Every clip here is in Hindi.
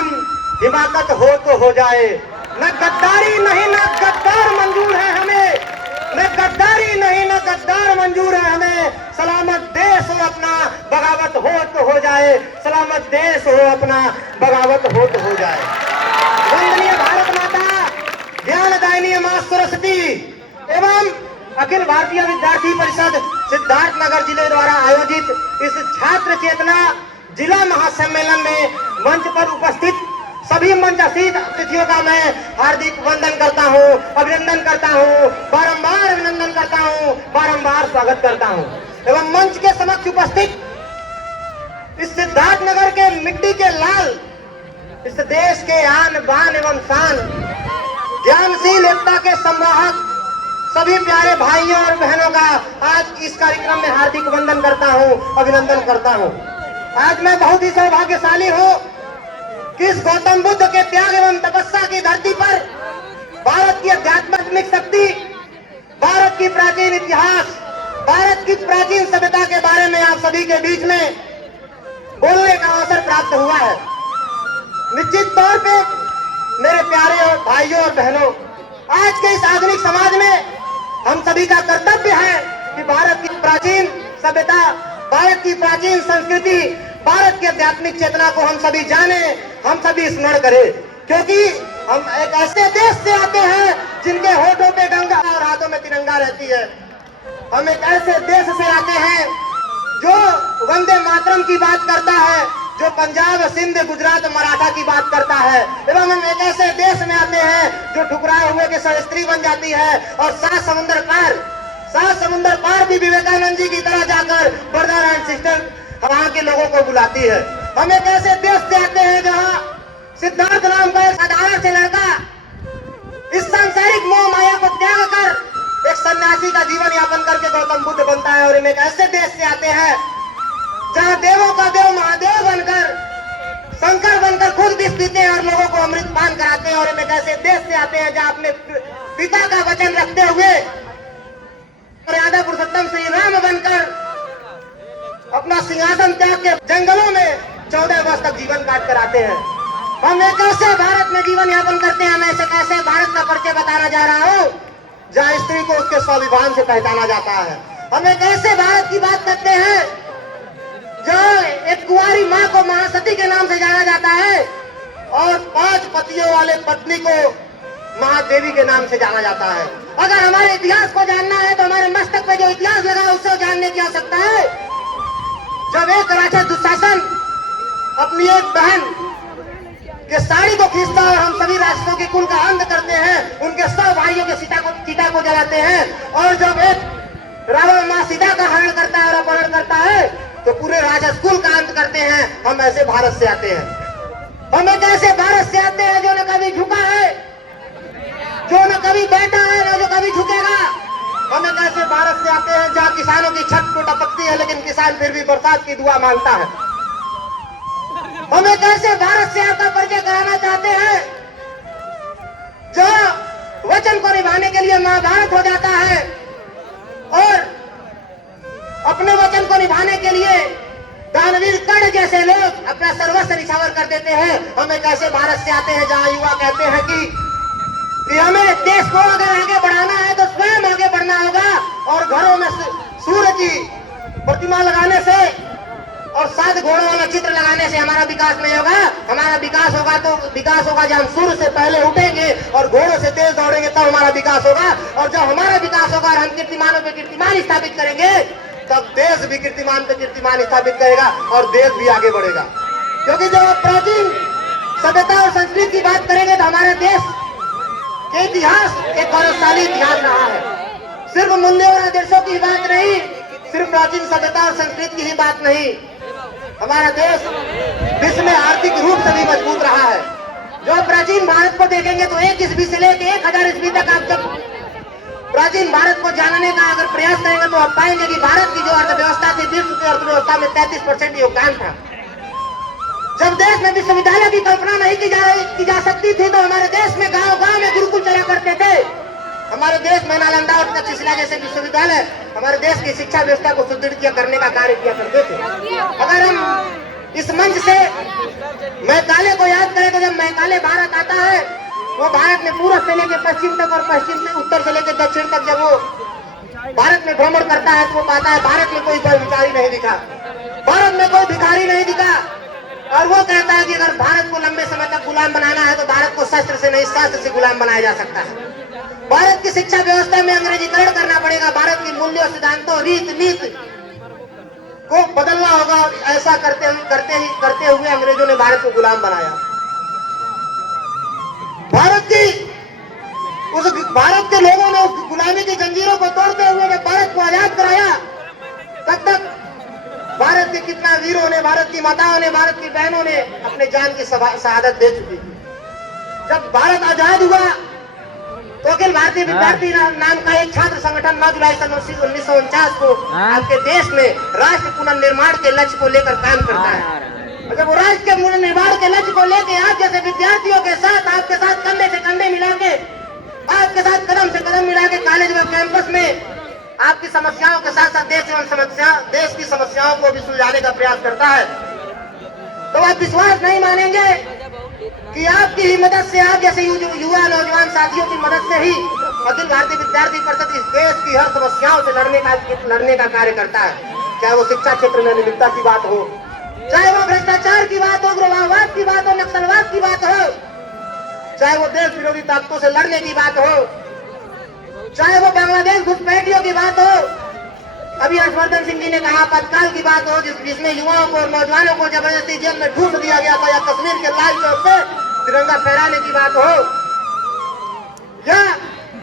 हम हिमाकत हो तो हो जाए, न गद्दारी नहीं न गद्दार मंजूर है हमें, न गद्दारी नहीं न गद्दार मंजूर है हमें। सलामत देश हो अपना, बगावत हो तो हो जाए, सलामत देश हो अपना, बगावत हो तो हो जाए। वंदनीय भारत माता, ज्ञानदायिनी मां सरस्वती एवं अखिल भारतीय विद्यार्थी परिषद सिद्धार्थनगर जिले द्वारा आयोजित इस छात्र चेतना जिला महासम्मेलन में मंच पर उपस्थित सभी मंचासीन अतिथियों का मैं हार्दिक वंदन करता हूं, अभिनंदन करता हूं, बारंबार अभिनंदन करता हूं, बारंबार स्वागत करता हूं। एवं मंच के समक्ष उपस्थित इस सिद्धार्थनगर के मिट्टी के लाल, इस देश के आन बान एवं शान, ज्ञानशील एकता के संवाहक सभी प्यारे भाइयों और बहनों का आज इस कार्यक्रम में हार्दिक वंदन करता हूं, अभिनंदन करता हूं। आज मैं बहुत ही सौभाग्यशाली हूं कि इस गौतम बुद्ध के त्याग एवं तपस्या की धरती पर भारत की आध्यात्मिक शक्ति, भारत की प्राचीन इतिहास, भारत की प्राचीन सभ्यता के बारे में आप सभी के बीच में बोलने का अवसर प्राप्त हुआ है। निश्चित तौर पे मेरे प्यारे भाइयों और बहनों, आज के इस आधुनिक समाज में हम सभी का कर्तव्य है कि भारत की प्राचीन सभ्यता, भारत की प्राचीन संस्कृति, भारत की आध्यात्मिक चेतना को हम सभी जाने, हम सभी स्मरण करें, क्योंकि हम एक ऐसे देश से आते हैं जिनके होठों पे गंगा और हाथों में तिरंगा रहती है। हम एक ऐसे देश से आते हैं जो वंदे मातरम की बात करता है, जो पंजाब, सिंध, गुजरात, मराठा की बात करता है। एवं हम एक ऐसे देश में आते हैं जो ठुकराए हुए के स्त्री बन जाती है और सात समुद्र पार भी विवेकानंद जी की तरह जाकर ब्रदर एंड सिस्टर वहां के लोगों को बुलाती है। हम एक ऐसे देश से आते हैं जहाँ सिद्धार्थ नाम का एक साधारण से लड़का इस सांसारिक मोह माया को त्याग कर एक सन्यासी का जीवन यापन करके गौतम बुद्ध बनता है। और हम एक ऐसे देश से आते हैं जहाँ देवों का देव महादेव बनकर, शंकर बनकर खुद विष पीते हैं और लोगों को अमृत पान कराते हैं। और हम एक ऐसे देश से आते हैं जहाँ अपने पिता का वचन रखते हुए मर्यादा पुरुषोत्तम श्री राम बनकर अपना सिंहासन त्याग के जंगलों में 14 वर्ष तक जीवन काट कर आते हैं। हम एक ऐसे भारत में जीवन यापन करते हैं। मैं एक ऐसे भारत का परिचय बताना जा रहा हूँ जहाँ स्त्री को उसके स्वाभिमान से पहचाना जाता है। हम एक ऐसे भारत की बात करते हैं जो एक कुंवारी माँ को महासती के नाम से जाना जाता है और 5 पतियों वाले पत्नी को महादेवी के नाम से जाना जाता है। अगर हमारे इतिहास को जानना है तो हमारे मस्तक पे जो इतिहास लगा है उससे जानने की आवश्यकता है। जब एक राजा दुशासन अपनी एक बहन के साड़ी को खींचता है और हम सभी राष्ट्रों के कुल का अंत करते हैं, उनके सब भाइयों के चिता को जलाते हैं, और जब एक रावण माँ सीता का हरण करता है और अपहरण करता है तो पूरे राजकुल का अंत करते हैं। हम ऐसे भारत से आते हैं। हम एक ऐसे भारत से आते हैं जो न कभी झुका है, जो न कभी बैठा है, न जो कभी झुकेगा। हम एक ऐसे भारत से आते हैं जहाँ किसानों की छत तो टपकती है लेकिन किसान फिर भी बरसात की दुआ मांगता है। हम एक ऐसे भारत से आपका परिचय कराना चाहते हैं जो वचन को निभाने के लिए महाभारत हो जाता है और अपने वचन को निभाने के लिए दानवीर कर्ण जैसे लोग अपना सर्वस्व निछावर कर देते हैं। हम एक ऐसे भारत से आते हैं जहां युवा कहते हैं कि हमें देश को अगर आगे बढ़ाना है तो स्वयं आगे बढ़ना होगा और घरों में सूर्य की प्रतिमा लगाने से और 7 घोड़ों वाला चित्र लगाने से हमारा विकास नहीं होगा। हमारा विकास होगा तो विकास होगा जब हम सूर्य से पहले उठेंगे और घोड़ों से तेज दौड़ेंगे तब हमारा विकास होगा। और जब हमारा विकास होगा और हम कीर्तिमानों पे कीर्तिमान स्थापित करेंगे तब देश भी कीर्तिमान पे कीर्तिमान स्थापित करेगा और देश भी आगे बढ़ेगा। क्योंकि जब आप प्राचीन सभ्यता और संस्कृति की बात करेंगे तो हमारे देश के इतिहास एक गौरवशाली इतिहास रहा है। सिर्फ मूल्यों और आदर्शों की बात नहीं, सिर्फ प्राचीन सभ्यता और संस्कृति की ही बात नहीं, हमारा देश विश्व में आर्थिक रूप से भी मजबूत रहा है। जो प्राचीन भारत को देखेंगे तो 1 ईस्वी से लेकर 1000 ईस्वी तक आप जब प्राचीन भारत को जानने का अगर प्रयास करेंगे तो आप पाएंगे कि भारत की जो अर्थव्यवस्था थी विश्व की अर्थव्यवस्था में 33% योगदान था। जब देश में विश्वविद्यालय की कल्पना नहीं की जा सकती थी तो हमारे देश में गांव-गांव में गुरुकुल चला करते थे। हमारे देश में नालंदा और तक्षशिला जैसे विश्वविद्यालय हमारे देश की शिक्षा व्यवस्था को सुदृढ़ करने का कार्य किया करते थे। अगर हम इस मंच से मैकाले को याद करें तो जब मैकाले भारत आता है, वो भारत में पूरब से लेकर पश्चिम तक और पश्चिम से उत्तर से लेकर दक्षिण तक जब वो भारत में भ्रमण करता है तो वो पाता है भारत में कोई भिखारी नहीं दिखा, भारत में कोई भिखारी नहीं दिखा। और वो कहता है कि अगर भारत को लंबे समय तक गुलाम बनाना है तो भारत को शस्त्र से नहीं शास्त्र से गुलाम बनाया जा सकता है। भारत की शिक्षा व्यवस्था में अंग्रेजीकरण करना पड़ेगा, भारत की मूल्यों, सिद्धांतों, रीत नीति को बदलना होगा। ऐसा करते हुए अंग्रेजों ने भारत को गुलाम बनाया। भारत के लोगों ने उस गुलामी की जंजीरों को तोड़ते हुए जब भारत को आजाद कराया, तब तक भारत के कितना वीरों ने, भारत की माताओं ने, भारत की बहनों ने अपने जान की शहादत दे चुकी थी। जब भारत आजाद हुआ तो अखिल भारतीय विद्यार्थी नाम का एक छात्र संगठन 9 जुलाई सन 1949 को आपके देश में राष्ट्र पुनर्निर्माण के लक्ष्य को लेकर काम करता है। और जब वो राष्ट्र के पुनर्निर्माण के लक्ष्य को लेकर आप जैसे विद्यार्थियों के साथ, आपके साथ कंधे से कंधे मिला के, आपके साथ कदम से कदम मिला के कॉलेज व कैंपस में आपकी समस्याओं के साथ साथ देश की समस्याओं को भी सुलझाने का प्रयास करता है, तो आप विश्वास नहीं मानेंगे कि आपकी ही मदद से, आप जैसे युवा नौजवान साथियों की मदद से ही अखिल भारतीय विद्यार्थी परिषद इस देश की हर समस्याओं से लड़ने का कार्य करता है। चाहे वो शिक्षा क्षेत्र में अनियमितता की बात हो, चाहे वो भ्रष्टाचार की बात हो, उग्रवाद की बात हो, नक्सलवाद की बात हो, चाहे वो देश विरोधी ताकतों से लड़ने की बात हो, चाहे वो बांग्लादेश घुसपैठियों की बात हो, अभी हर्षवर्धन सिंह जी ने कहा आपातकाल की बात हो जिसमें युवाओं को और नौजवानों को जबरदस्ती जेल में ठूस दिया गया था, या कश्मीर के लाल चौक पे तिरंगा फहराने की बात हो, या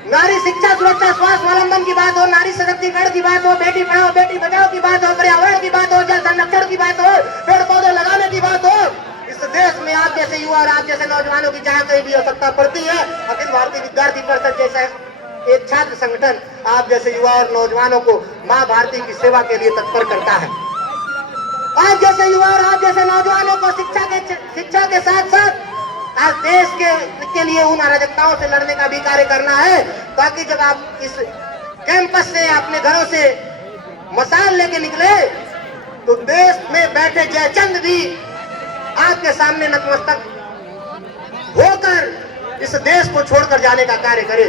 नारी शिक्षा सुरक्षा स्वास्थ्य अवलंबन की बात हो, नारी सशक्तिकरण की बात हो, बेटी पढ़ाओ बेटी बचाओ की बात हो, पर्यावरण की बात हो, जल संरक्षण की बात हो, पेड़ पौधे लगाने की बात हो, इस देश में आप जैसे युवा और आप जैसे नौजवानों की जहाँ कहीं भी आवश्यकता पड़ती है, अखिल भारतीय विद्यार्थी परिषद जैसा एक छात्र संगठन आप जैसे युवा और नौजवानों को माँ भारती की सेवा के लिए तत्पर करता है। आप जैसे युवा और आप जैसे नौजवानों को शिक्षा के साथ साथ आज देश के लिए उन अराजकताओं से लड़ने का भी कार्य करना है, ताकि जब आप इस कैंपस से, अपने घरों से मशाल लेके निकले तो देश में बैठे जयचंद भी आपके सामने नतमस्तक होकर इस देश को छोड़कर जाने का कार्य करे।